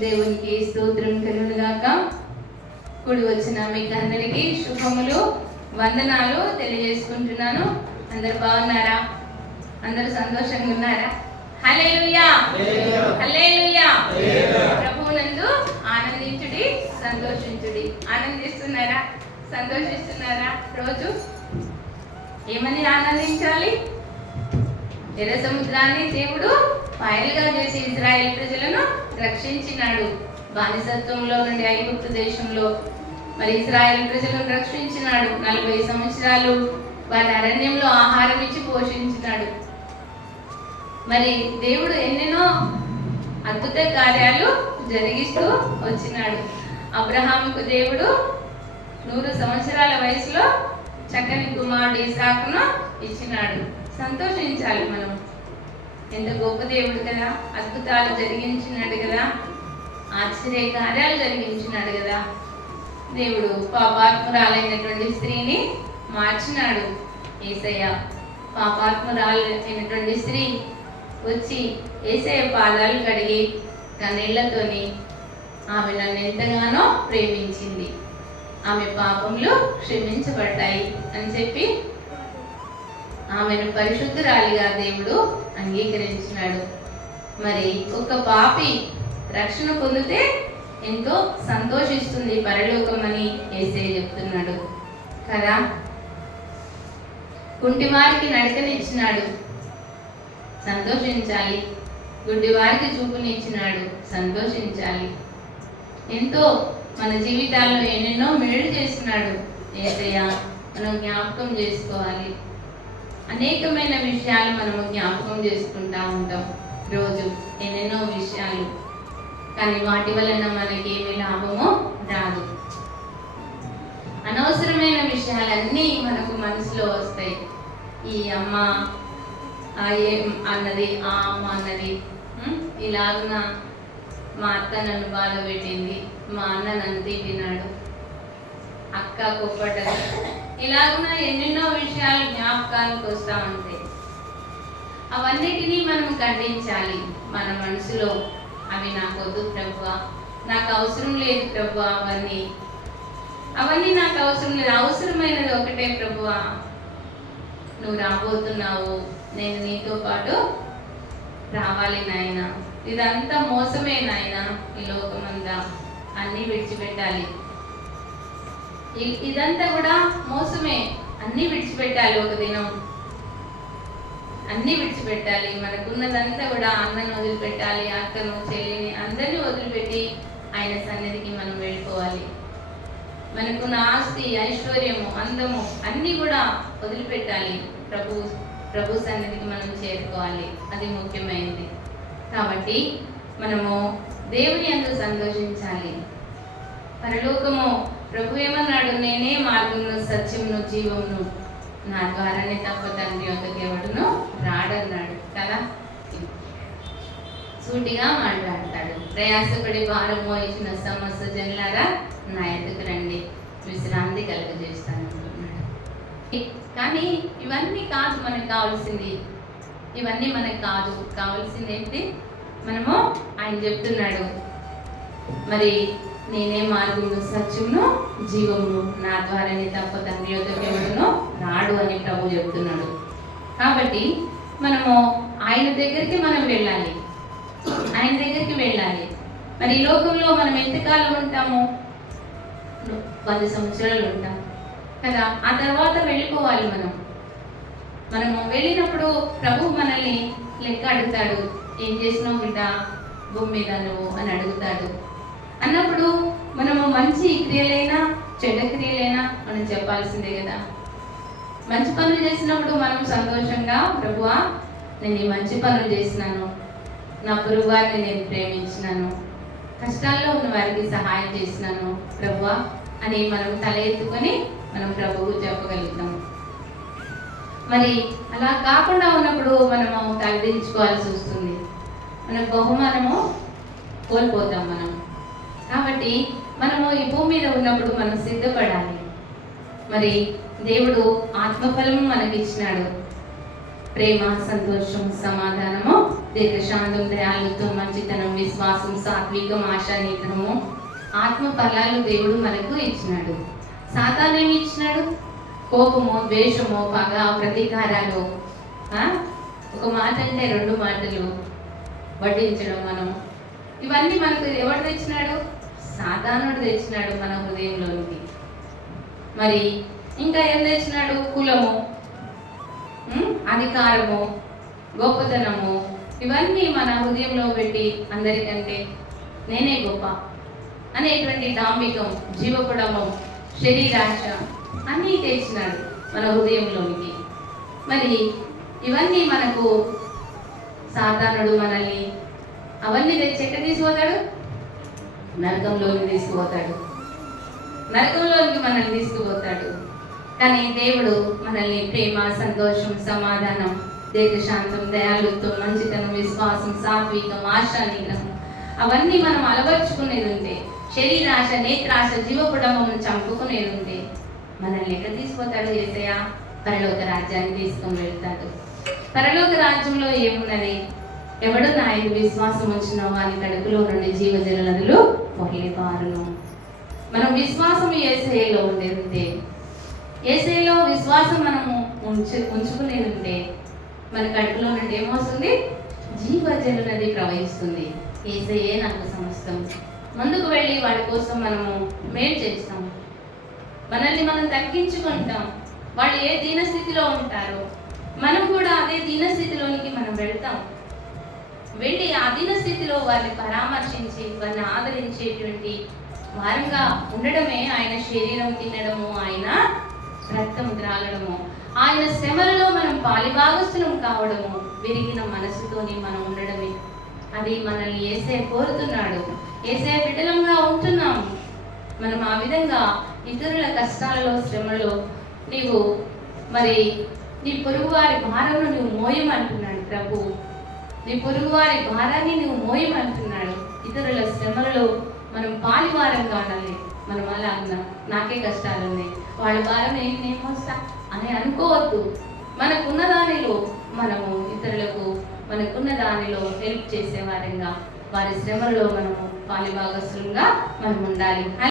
దేవునికి స్తోత్రం కలుగుగాక కూడి వచ్చిన మీకు అందరికీ శుభములు వందనాలు తెలియజేసుకుంటున్నాను. అందరు బాగున్నారా? అందరూ సంతోషంగా ఉన్నారా? హల్లెలూయా! ప్రభువునందు ఆనందించుడి సంతోషించుడి. ఆనందిస్తున్నారా? సంతోషిస్తున్నారా? రోజు ఏమని ఆనందించాలి? జల సముద్రాన్ని దేవుడు పాయలుగా చేసి ఇజ్రాయెల్ ప్రజలను రక్షించినాడు. బానిసత్వంలో నుండి ఐగుప్తు దేశంలో మరి ఇజ్రాయెల్ ప్రజలను రక్షించినాడు. నలభై సంవత్సరాలు వారి అరణ్యంలో ఆహారం ఇచ్చి పోషించినాడు. మరి దేవుడు ఎన్నెన్నో అద్భుత కార్యాలు జరిగిస్తూ వచ్చినాడు. అబ్రహాముకు దేవుడు నూరు సంవత్సరాల వయసులో చక్కని కుమారుడు ఇసాకును ఇచ్చినాడు. సంతోషించాలి మనం. ఎంత గొప్ప దేవుడు కదా. అద్భుతాలు జరిగించినాడు కదా. ఆశ్చర్య కార్యాలు జరిగించినాడు కదా. దేవుడు పాపాత్మురాలైనటువంటి స్త్రీని మార్చినాడు. ఏసయ్య పాపాత్మురాలైనటువంటి స్త్రీ వచ్చి ఏసయ్య పాదాలు కడిగి కన్నీళ్ళతోని ఆమె నన్ను ఎంతగానో ప్రేమించింది. ఆమె పాపములు క్షమించబడ్డాయి అని చెప్పి ఆమెను పరిశుద్ధురాలిగా దేవుడు అంగీకరించినాడు. మరి ఒక పాపి రక్షణ పొందితే ఎంతో సంతోషిస్తుంది పరలోకమని ఏసే చెప్తున్నాడు. కదా? కుంటివారికి నడకనిచ్చినాడు. సంతోషించాలి. గుడ్డివారికి చూపునిచ్చినాడు. సంతోషించాలి. ఎంతో మన జీవితాల్లో ఎన్నెన్నో మేలు చేస్తున్నాడు ఏసయ్య. మనం జ్ఞాపకం చేసుకోవాలి. అనేకమైన విషయాలు మనము జ్ఞాపకం చేసుకుంటా ఉంటాం రోజు ఎన్నెన్నో విషయాలు. కానీ వాటి వలన మనకి ఏమి లాభమో రాదు. అనవసరమైన విషయాలన్నీ మనకు మనసులో వస్తాయి. ఈ అమ్మ ఆ ఏం అన్నది ఆ అమ్మ అన్నది ఉం? మా అత్త నన్ను బాధ పెట్టింది మా అన్న నన్ను తిట్టినాడు. అక్క కుప్పట ఇలాగున ఎన్నెన్నో విషయాలు జ్ఞాపకానికి వస్తూ ఉంటాయి అవన్నిటినీ మనం ఖండించాలి. మన మనసులో అవి నాకు వద్దు ప్రభు నాకు అవసరం లేదు ప్రభు అవన్నీ. అవన్నీ నాకు అవసరం లేదు అవసరమైనది ఒకటే ప్రభువా నువ్వు రాబోతున్నావు నేను నీతో పాటు రావాలి నాయన. ఇదంతా మోసమే నాయన ఈ లోకమంతా. అన్నీ విడిచిపెట్టాలి. ఇదంతా కూడా మోసమే. అన్నీ విడిచిపెట్టాలి ఒక దినం. అన్నీ విడిచిపెట్టాలి. మనకున్నదంతా కూడా అన్నను వదిలిపెట్టాలి అక్కను చెల్లిని అందరినీ వదిలిపెట్టి ఆయన సన్నిధికి మనం వెళ్ళిపోవాలి. మనకున్న ఆస్తి ఐశ్వర్యము అందము అన్నీ కూడా వదిలిపెట్టాలి. ప్రభు ప్రభు సన్నిధికి మనం చేరుకోవాలి. అది ముఖ్యమైనది. కాబట్టి మనము దేవుని అందు సంతోషించాలి. పరలోకము ప్రభు ఏమన్నాడు? నేనే మార్గంలో సత్యమును జీవమును. నా ద్వారానే తప్ప తండ్రి యొక్క రాడన్నాడు కదా? సూటిగా మాట్లాడతాడు. ప్రయాసపడి భారం మోయించిన సమస్త జనులారా నా ఎదుకు రండి. విశ్రాంతి కలుగజేస్తాను అంటున్నాడు. కానీ ఇవన్నీ కాదు మనకు కావాల్సింది. ఇవన్నీ మనకు కాదు. కావాల్సింది ఏంటి? మనము ఆయన చెప్తున్నాడు. మరి నేనే మార్గమును సత్యమును జీవమును నా ద్వారానే తప్ప తండ్రి యొక్క దేవుడును రాడు అని ప్రభు చెప్తున్నాడు. కాబట్టి మనము ఆయన దగ్గరికి మనం వెళ్ళాలి. ఆయన దగ్గరికి వెళ్ళాలి. మరి ఈ లోకంలో మనం ఎంతకాలం ఉంటాము? పది సంవత్సరాలు ఉంటాం. కదా? ఆ తర్వాత వెళ్ళిపోవాలి మనం. మనము వెళ్ళినప్పుడు ప్రభు మనల్ని లెక్క అడుగుతాడు. ఏం చేసినావు బిడ్డ? భూమి మీద నువ్వు అని అడుగుతాడు. అన్నప్పుడు మనము మంచి క్రియలైనా చెడ్డ క్రియలైనా మనం చెప్పాల్సిందే కదా. మంచి పనులు చేసినప్పుడు మనం సంతోషంగా ప్రభువా నేను ఈ మంచి పనులు చేసినాను. నా పొరుగు వారిని నేను ప్రేమించినాను. కష్టాల్లో ఉన్న వారికి సహాయం చేసినాను. ప్రభువా అని మనం తల ఎత్తుకొని మనం ప్రభువు చెప్పగలుగుతాం. మరి అలా కాకుండా ఉన్నప్పుడు మనము తలదించుకోవాల్సి వస్తుంది. మన బహుమానము కోల్పోతాం మనం. కాబట్టి మనము ఈ భూమి మీద ఉన్నప్పుడు మనం సిద్ధపడాలి. మరి దేవుడు ఆత్మఫలము మనకి ఇచ్చినాడు ప్రేమ సంతోషం సమాధానము దీర్ఘశాంతం దయాలుత్వం మంచితనం విశ్వాసం సాత్వికం ఆశా ఆత్మ ఫలాలు దేవుడు మనకు ఇచ్చినాడు. సాతాను ఏమి ఇచ్చినాడు? కోపము ద్వేషము పగ ప్రతీకారాలు. ఒక మాట అంటే రెండు మాటలు వడ్డించడం మనం. ఇవన్నీ మనకు ఎవడు తెచ్చినాడు? సాధారణుడు తెచ్చినాడు మన హృదయంలోనికి. మరి ఇంకా ఏం తెచ్చినాడు? కులము. అధికారము గొప్పతనము ఇవన్నీ మన హృదయంలో పెట్టి అందరికంటే నేనే గొప్ప అనేటువంటి డాంబికం జీవకుడము శరీరాశ అన్నీ తెచ్చినాడు మన హృదయంలోనికి. మరి ఇవన్నీ మనకు సాధారణుడు మనల్ని అవన్నీ తెచ్చి ఎక్కడ తీసుకుపోతాడు? నరకంలోకి తీసుకుపోతాడు. నరకంలోకి మనల్ని తీసుకుపోతాడు. కానీ దేవుడు మనల్ని ప్రేమ సంతోషం సమాధానం దీర్ఘశాంతం దయాలుత్వం మంచితనం విశ్వాసం సాత్వికం ఆశా నిగ్రహం అవన్నీ మనం అలవర్చుకునేది ఉంటే శరీరాశ నేత్రాశ జీవకుటుంబం చంపుకునేది ఉంటే మనల్ని ఎక్కడ తీసుకుపోతాడు ఏసయ్య? పరలోక రాజ్యాన్ని తీసుకొని వెళ్తాడు. పరలోక రాజ్యంలో ఏమున్నది? ఎవడు నా ఐదు విశ్వాసం వచ్చిన వారి కడుపులో నుండి జీవజల నదులు పొరలేపారును మనం విశ్వాసం ఏసైలో ఉండేది ఉంటే విశ్వాసం మనము ఉంచు ఉంచుకునేది ఉంటే మన కడుపులో నుండి ఏమవుతుంది? జీవజల నది ప్రవహిస్తుంది. ఏసయే నాకు సమస్తం. ముందుకు వెళ్ళి వాడి కోసం మనము మేలు చేస్తాం. మనల్ని మనం తగ్గించుకుంటాం. వాళ్ళు ఏ దీనస్థితిలో ఉంటారో మనం కూడా అదే దీనస్థితిలోనికి మనం వెళ్తాం. వెళ్ళి అధీన స్థితిలో వారిని పరామర్శించి వారిని ఆదరించేటువంటి వారంగా ఉండడమే ఆయన శరీరం తినడము ఆయన రక్తం త్రాగడము. ఆయన శ్రమలలో మనం పాలిభాగస్తులం కావడము విరిగిన మనసుతోని మనం ఉండడమే. అది మనల్ని ఏసే కోరుతున్నాడు. ఏసే బిడ్డలంగా ఉంటున్నాం. మనం ఆ విధంగా ఇతరుల కష్టాలలో శ్రమలో నీవు మరి నీ పొరుగు వారి భారమును నువ్వు మోయమంటున్నాడు ప్రభు. నీ పొరుగువారి భారాన్ని నువ్వు మోయమంటున్నాడు. ఇతరుల శ్రమలలో మనం పాలివారం ఉండాలి. మనం అలా అన్నా నాకే కష్టాలు ఉన్నాయి. వాళ్ళ భారం ఏం నేను మోస్తా అని అనుకోవద్దు. మనకున్న దానిలో మనము ఇతరులకు మనకున్న దానిలో హెల్ప్ చేసే వారంగా వారి శ్రమలో మనము పాలిభాగస్తులుగా మనం ఉండాలి.